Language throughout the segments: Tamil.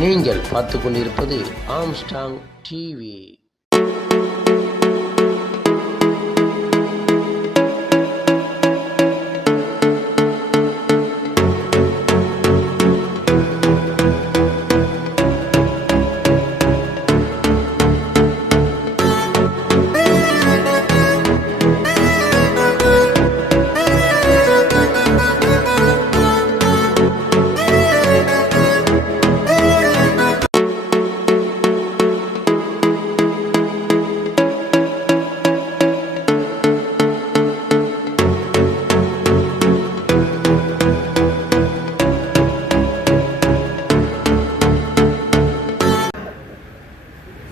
நீங்கள் பார்த்து கொண்டிருப்பது ஆம்ஸ்டாங் டிவி.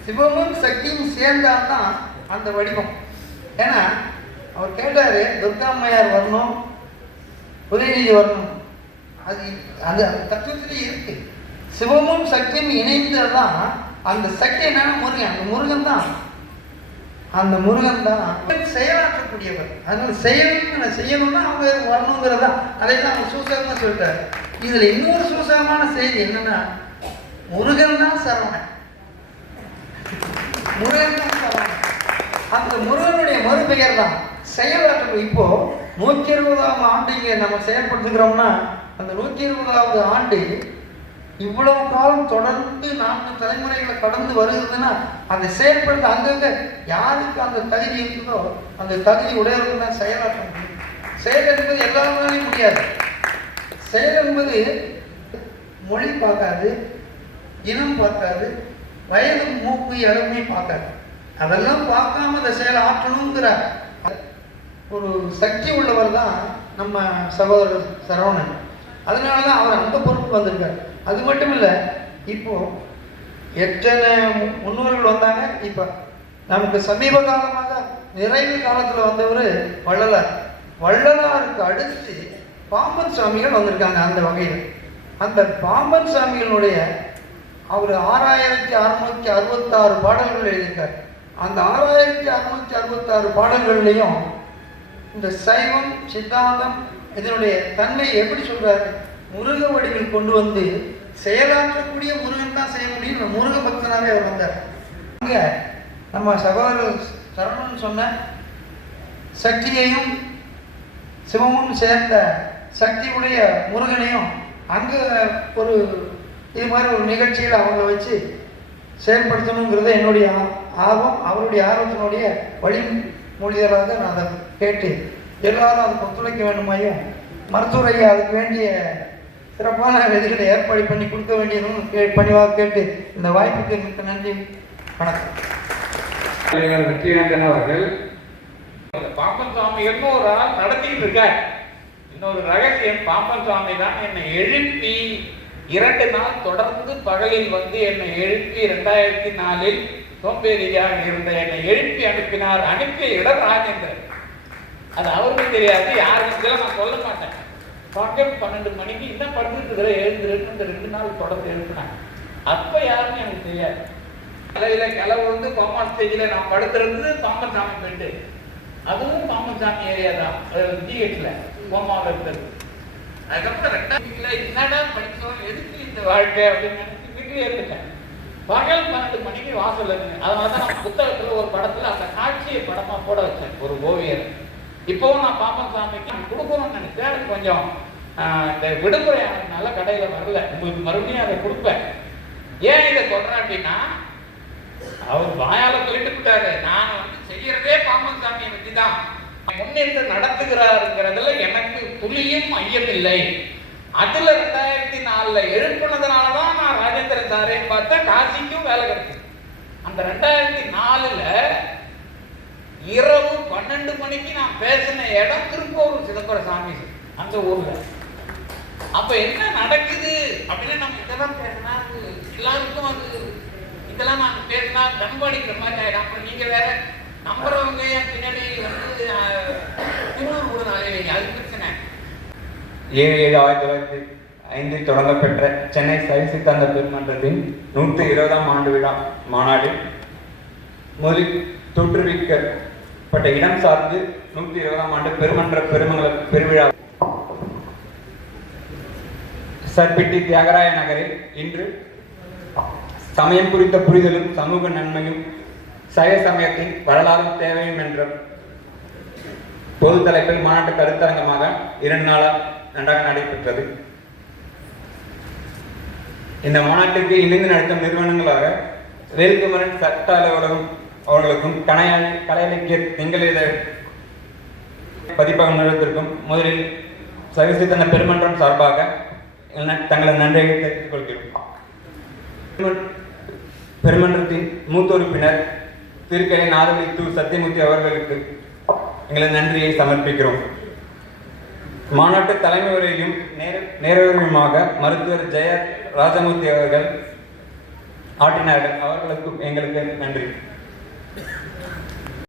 சிவமும் சக்தியும் சேர்ந்தால்தான் அந்த வடிவம். ஏன்னா அவர் கேட்டாரு, துர்காம்மையார் வரணும், உதயநிதி வரணும். அது அந்த தத்துவத்திலே இருக்கு. சிவமும் சக்தியும் இணைந்ததான் அந்த சக்தி என்னன்னா முருகன். அந்த முருகன் தான் செயலாற்றக்கூடியவர். அதனால செய்யணும்னா அவங்க வரணுங்கிறதா. அதை தான் அவங்க சூசகமாக சொல்லிட்டாரு. இதுல இன்னொரு சூசகமான செய்தி என்னன்னா, முருகன் தான் சரவணன். அந்த முருகனுடைய மறுபெயர் தான் செயலாற்று. இப்போ 120ஆம் ஆண்டு இங்கே நம்ம செயல்படுத்துகிறோம்னா, அந்த 120வது ஆண்டு இவ்வளவு காலம் தொடர்ந்து 4 தலைமுறைகளை கடந்து வருகிறதுன்னா, அதை செயல்படுத்த அங்கங்க யாருக்கு அந்த தகுதி இருக்குதோ அந்த தகுதி உடையவர்கள் தான் செயலாற்ற முடியும். செயல் என்பது எல்லாருனாலையும் முடியாது. செயல் என்பது மொழி பார்க்காது, இனம் பார்க்காது, வயது மூக்கு இடமே பார்க்காது. அதெல்லாம் பார்க்காம அந்த செயலை ஆற்றணுங்கிற ஒரு சக்தி உள்ளவர் தான் நம்ம சகோதரர் சரவணன். அதனால தான் அவர் அந்த பொறுப்பு வந்திருக்கார். அது மட்டும் இல்லை, இப்போ எத்தனை முன்னோர்கள் வந்தாங்க. இப்போ நமக்கு சமீப காலமாக நிறைவு காலத்தில் வந்தவர் வள்ளலார். வள்ளலாருக்கு அடுத்து பாம்பன் சுவாமிகள் வந்திருக்காங்க. அந்த வகையில் அந்த பாம்பன் சுவாமிகளுடைய அவர் 6666 பாடல்கள் எழுதியிருக்கார். அந்த 6666 பாடல்கள்லையும் இந்த சைவம் சித்தாந்தம் இதனுடைய தன்மை எப்படி சொல்றாரு, முருக வடிவில் கொண்டு வந்து செயலாற்றக்கூடிய முருகன் தான் செய்ய முடியும். முருக பக்தனாவே அவர் வந்தார். அங்க நம்ம சகோதரர் சரவணன் சொன்ன சக்தியையும் சிவமும் சேர்ந்த சக்தியுடைய முருகனையும் அங்கே ஒரு இது மாதிரி ஒரு நிகழ்ச்சியில் அவங்கள வச்சு செயல்படுத்தணுங்கிறது என்னுடைய ஆர்வம். அவருடைய ஆர்வத்தினுடைய வழிமொழிதலாக நான் அதை கேட்டு எல்லாரும் அதுக்கு ஒத்துழைக்க வேண்டுமாயும் மருத்துவரையை அதுக்கு வேண்டிய சிறப்பான விதிகளை ஏற்பாடு பண்ணி கொடுக்க வேண்டியதும் பணிவாக கேட்டு இந்த வாய்ப்புக்கு மிக்க நன்றி. வணக்கம். வெற்றிவேந்தன் அவர்கள் பாம்பன் சுவாமிகள்னு ஒரு ஆள் நடத்திட்டு இருக்கார். இன்னொரு ரகசியம், பாம்பன் சுவாமி தான் என்னை எழுப்பி 2 நாள் தொடர்ந்து பகலில் வந்து என்னை எழுப்பி 2004 சோம்பேறியாக இருந்த என்னை எழுப்பி அனுப்பினார். அனுப்பிய இடம் ராஜேந்திரன். அது அவருக்கும் தெரியாது, யாருக்கும் நான் சொல்ல மாட்டேன். பகல் 12 மணிக்கு இன்னும் படுத்துட்டு எழுந்துருன்னு இந்த 2 நாள் தொடர்ந்து எழுப்பினாங்க. அப்போ யாருன்னு எனக்கு தெரியாது. கிளவு வந்து பாம்பன் ஸ்டேஜில் நான் படுத்துறது பாம்பன் சாமி போயிட்டு, அதுவும் பாம்பன் சாமி ஏரியா தான், ஜிஹெச்ல கோமாவில் இருக்கிறது. அதுக்கப்புறம் 2 என்னடா படித்தோம், எதுக்கு இந்த வாழ்க்கை அப்படின்னு நினைச்சு வீட்டிலே இருந்துட்டேன். பகல் 12 மணிக்கு வாசல் இருக்கு. அதனால தான் நான் புத்தகத்தில் ஒரு படத்தில் அந்த காட்சியை படமாக போட வச்சேன், ஒரு ஓவியர். இப்போவும் நான் பாம்பன் சாமிக்கு கொடுக்கணும்னு நினைச்சேன். எனக்கு கொஞ்சம் இந்த விடுமுறை ஆனதுனால கடையில் வரல. உங்களுக்கு மறுபடியும் அதை கொடுப்பேன். ஏன் இதை சொல்கிறேன் அப்படின்னா, அவர் வாயால சொல்லிட்டு விட்டாரு, நான் வந்து செய்யறதே பாம்பன் சாமியை பற்றி தான் முன்னின்று நடத்துகிறாருங்கிறதுல எனக்கு துளியும் ஐயமில்லை. அதுல 2004 எழுப்பினதுனாலதான் நான் ராஜேந்திரன் சாரேன்னு பார்த்தா காசிக்கும் வேலை கிடைச்சது. அந்த 2004 இரவு 12 மணிக்கு நான் பேசின இடம் திருப்பூர் சிதம்பர சாமி அந்த ஊர்ல. அப்ப என்ன நடக்குது அப்படின்னு நம்ம இதெல்லாம் பேசினா எல்லாருக்கும் அது இதெல்லாம் நான் பேசினா தம்படிக்கிற மாதிரி ஆயிடும். அப்புறம் நீங்க வேற நம்புறவங்க பின்னாடி வந்து திருவூர் கூட நாளைக்கு அது பிரச்சனை. 7/7/1905 தொடங்கப்பெற்ற சென்னை சைவ சித்தாந்த பெருமன்றத்தின் 120ஆம் ஆண்டு விழா மாநாடு முதலில் தோற்றுவிக்கப்பட்ட இடம் சார்ந்து 120ஆம் ஆண்டு பெருமன்ற பெருமங்கள பெருவிழா சர்பிட்டி தியாகராய நகரில் இன்று சமயம் குறித்த புரிதலும் சமூக நன்மையும் சைவ சமயத்தின் வரலாறும் தேவையும் என்ற பொது தலைப்பில் மாநாட்டு கருத்தரங்கமாக 2 நாளாக நன்றாக நடைபெற்றது. இந்த மாநாட்டிற்கு இணைந்து நடத்தும் நிறுவனங்களாக வேல்குமரன் சட்ட அலுவலகம் அவர்களுக்கும் கலை இலக்கிய திங்கள் இதழ் பதிப்பகம் நிறுவனத்திற்கும் முதலில் சைவசித்தாந்த பெருமன்றம் சார்பாக தங்களது நன்றியை தெரிவித்துக் கொள்கிறோம். பெருமன்றத்தின் மூத்த உறுப்பினர் திருக்கடை நாதவழி து. சத்தியமூர்த்தி அவர்களுக்கு எங்களது நன்றியை சமர்ப்பிக்கிறோம். மாநாட்டு தலைமை உரையும் நேரடியுமாக மருத்துவர் ஜெய ராஜமூர்த்தி அவர்கள் ஆற்றினார்கள். அவர்களுக்கும் எங்களுக்கு நன்றி.